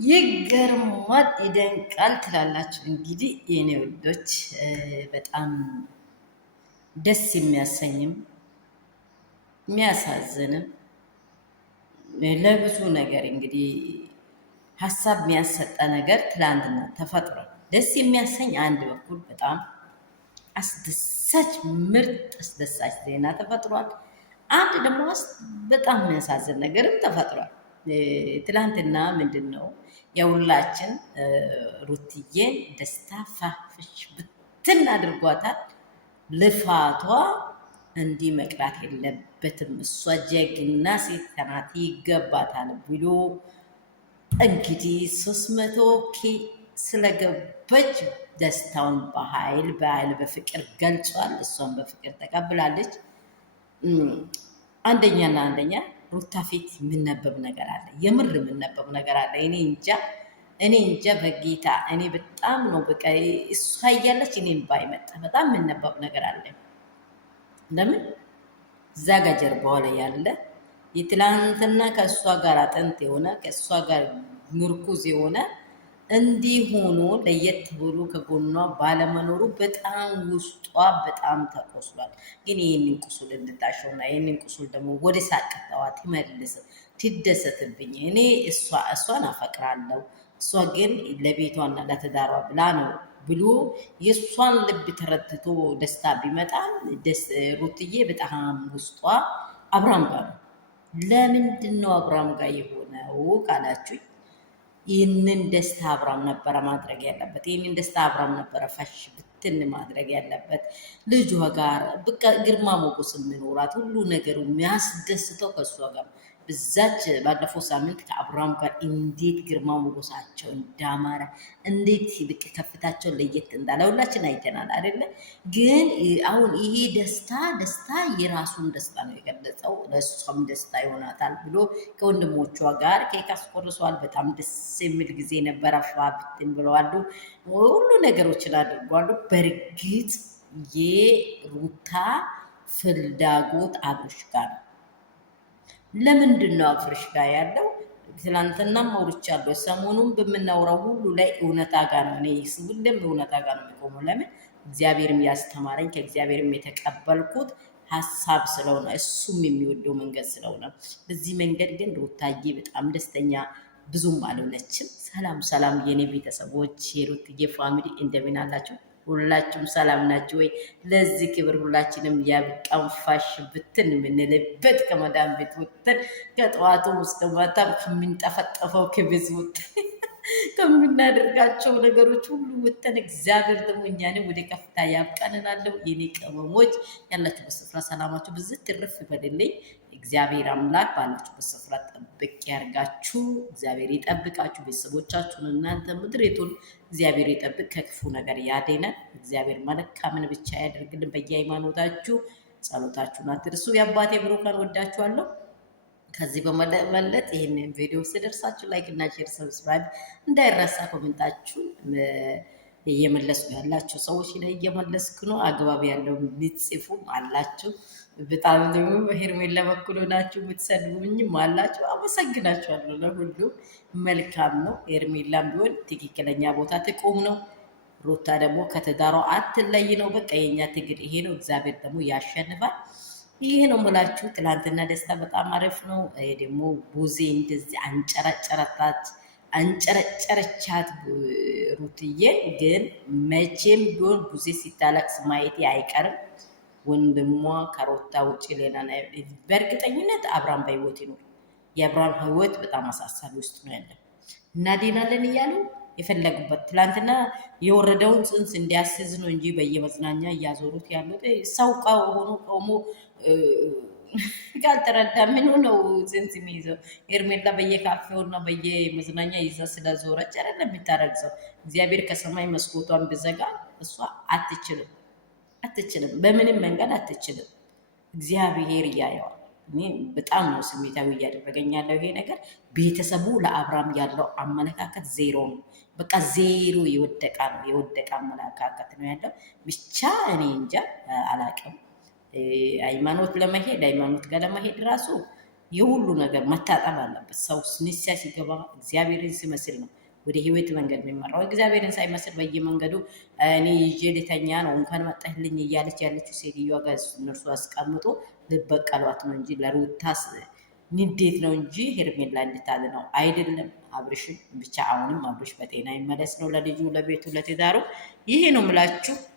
ይገርማል፣ ይደንቃል ትላላችሁ። እንግዲህ የኔ ወዶች በጣም ደስ የሚያሰኝም የሚያሳዝንም ለብዙ ነገር እንግዲህ ሀሳብ የሚያሰጠ ነገር ትላንትና ተፈጥሯል። ደስ የሚያሰኝ አንድ በኩል በጣም አስደሳች ምርጥ አስደሳች ዜና ተፈጥሯል። አንድ ደግሞ በጣም የሚያሳዝን ነገርም ተፈጥሯል። ትላንትና ምንድን ነው የሁላችን ሩትዬን ደስታ ፋፍሽ ብትን አድርጓታል። ልፋቷ እንዲህ መቅራት የለበትም፣ እሷ ጀግና ሴት ናት ይገባታል ብሎ እንግዲህ 300K ስለገባች ደስታውን በኃይል በፍቅር ገልጿል። እሷን በፍቅር ተቀብላለች። አንደኛና አንደኛ ሩታ ፊት የምነበብ ነገር አለ፣ የምር የምነበብ ነገር አለ። እኔ እንጃ በጌታ እኔ በጣም ነው በቃ እሷ እያለች እኔን ባይመጣ በጣም የምነበብ ነገር አለ። ለምን እዛ ጋር ጀርባዋ ላይ ያለ የትላንትና ከእሷ ጋር አጥንት የሆነ ከእሷ ጋር ምርኩዝ የሆነ እንዲህ ሆኖ ለየት ብሎ ከጎኗ ባለመኖሩ በጣም ውስጧ በጣም ተቆስሏል። ግን ይህንን ቁስል እንድታሸውና ይህንን ቁስል ደግሞ ወደ ሳቅታዋ ትመልስ ትደሰትብኝ። እኔ እሷን አፈቅራለሁ፣ እሷ ግን ለቤቷና ለትዳሯ ብላ ነው ብሎ የእሷን ልብ ተረድቶ ደስታ ቢመጣም ሩትዬ በጣም ውስጧ አብራም ጋር ነው። ለምንድን ነው አብራም ጋር የሆነው ካላችሁኝ ይህንን ደስታ አብራም ነበረ ማድረግ ያለበት። ይህንን ደስታ አብራም ነበረ ፈሽ ብትን ማድረግ ያለበት። ልጇ ጋር በቃ ግርማ ሞገስ የሚኖራት ሁሉ ነገሩ የሚያስደስተው ከእሷ ጋር ብዛች ባለፈው ሳምንት ከአብርሃም ጋር እንዴት ግርማ ሞገሳቸው እንዳማረ እንዴት ብቅ ከፍታቸው ለየት እንዳለ ሁላችን አይተናል አይደለ? ግን አሁን ይሄ ደስታ የራሱን ደስታ ነው የገለጸው። ለእሷም ደስታ ይሆናታል ብሎ ከወንድሞቿ ጋር ኬክ አስቆርሷል። በጣም ደስ የሚል ጊዜ ነበረ። ፏ ብትን ብለዋሉ። ሁሉ ነገሮችን አድርጓሉ። በእርግጥ የሩታ ፍላጎት አብርሽ ጋር ነው። ለምንድን ነው አብርሽ ጋር ያለው? ትናንትናም አውርቻለሁ። ሰሞኑን በምናውራው ሁሉ ላይ እውነታ ጋር ነው። እኔ ሁሌም እውነታ ጋር ነው የሚቆመው። ለምን እግዚአብሔርም ያስተማረኝ ከእግዚአብሔርም የተቀበልኩት ሀሳብ ስለሆነ እሱም የሚወደው መንገድ ስለሆነ፣ በዚህ መንገድ ግን ሩታዬ በጣም ደስተኛ ብዙም አልሆነችም። ሰላም የኔ ቤተሰቦች፣ የሩትዬ ፋሚሊ እንደምን አላችሁ? ሁላችሁም ሰላም ናችሁ ወይ? ለዚህ ክብር ሁላችንም ያብቃን። ፋሽ ብትን የምንልበት ከመዳን ቤት ወጥተን ከጠዋቱ ውስጥ ማታም ከምንጠፈጠፈው ክብዝ ወጥተን ከምናደርጋቸው ነገሮች ሁሉ ወጥተን እግዚአብሔር ደግሞ እኛንም ወደ ከፍታ ያብቃንላለሁ። የኔ ቅመሞች ያላችሁበት ስፍራ ሰላማችሁ ብዝት ትርፍ ይበልልኝ። እግዚአብሔር አምላክ ባላችሁበት ስፍራ ጠብቅ ያርጋችሁ። እግዚአብሔር ይጠብቃችሁ። ቤተሰቦቻችሁን እናንተ ምድሬቱን እግዚአብሔር ይጠብቅ፣ ከክፉ ነገር ያድነን። እግዚአብሔር መልካምን ብቻ ያደርግልን። በየሃይማኖታችሁ ጸሎታችሁን አትርሱ። የአባቴ ብሩካን ወዳችኋለሁ። ከዚህ በመለጥ ይህንን ቪዲዮ ስደርሳችሁ ላይክ እና ሼር ሰብስክራይብ እንዳይረሳ። ኮሜንታችሁን እየመለስኩ ያላችሁ ሰዎች ላይ እየመለስኩ ነው። አግባብ ያለው የምትጽፉም አላችሁ። በጣም ደግሞ በሄርሜላ በኩል ሆናችሁ የምትሰድቡኝም አላችሁ። አመሰግናችኋለሁ። ለሁሉም መልካም ነው። ሄርሜላም ቢሆን ትክክለኛ ቦታ ትቆም ነው። ሩታ ደግሞ ከትዳሯ አትለይ ነው። በቃ የኛ ትግል ይሄ ነው። እግዚአብሔር ደግሞ ያሸንፋል። ይህ ነው የምላችሁ። ትላንትና ደስታ በጣም አሪፍ ነው። ደግሞ ቡዜ እንደዚህ አንጨረጨረቻት ሩትዬ። ግን መቼም ቢሆን ቡዜ ሲታለቅስ ማየቴ አይቀርም። ወንድሟ ከሩታ ውጭ ሌላ በእርግጠኝነት አብርሃም በህይወት ይኖር። የአብርሃም ህይወት በጣም አሳሳቢ ውስጥ ነው ያለ። እናዴናለን እያሉ የፈለጉበት ትላንትና የወረደውን ጽንስ እንዲያስዝ ነው እንጂ በየመዝናኛ እያዞሩት ያሉት ሰው ሆኖ ቆሞ ካልተረዳ ምኑ ነው ጽንስ የሚይዘው? ሄርሜላ በየካፌውና በየመዝናኛ ይዛ ስለዞረች አይደለም የምታረግዘው። እግዚአብሔር ከሰማይ መስኮቷን ብዘጋ እሷ አትችልም፣ በምንም መንገድ አትችልም። እግዚአብሔር እያየዋል። እኔ በጣም ነው ስሜታዊ እያደረገኝ ያለው ይሄ ነገር። ቤተሰቡ ለአብርሃም ያለው አመለካከት ዜሮ ነው። በቃ ዜሮ የወደቀ አመለካከት ነው ያለው። ብቻ እኔ እንጃ አላቅም። ሃይማኖት ጋር ለመሄድ ራሱ የሁሉ ነገር መታጠብ አለበት። ሰው ንስሐ ሲገባ እግዚአብሔርን ሲመስል ነው ወደ ህይወት መንገድ የሚመራው። እግዚአብሔርን ሳይመስል በየመንገዱ እኔ ይዤ ልተኛ ነው እንኳን መጣህልኝ እያለች ያለችው ሴትዮዋ ጋር እነርሱ አስቀምጦ ልበቀሏት ነው እንጂ ለሩታስ ንዴት ነው እንጂ ሄርሜላ እንድታል ነው አይደለም። አብርሽም ብቻ አሁንም አብርሽ በጤና ይመለስ ነው ለልጁ፣ ለቤቱ፣ ለትዳሩ። ይሄ ነው ምላችሁ።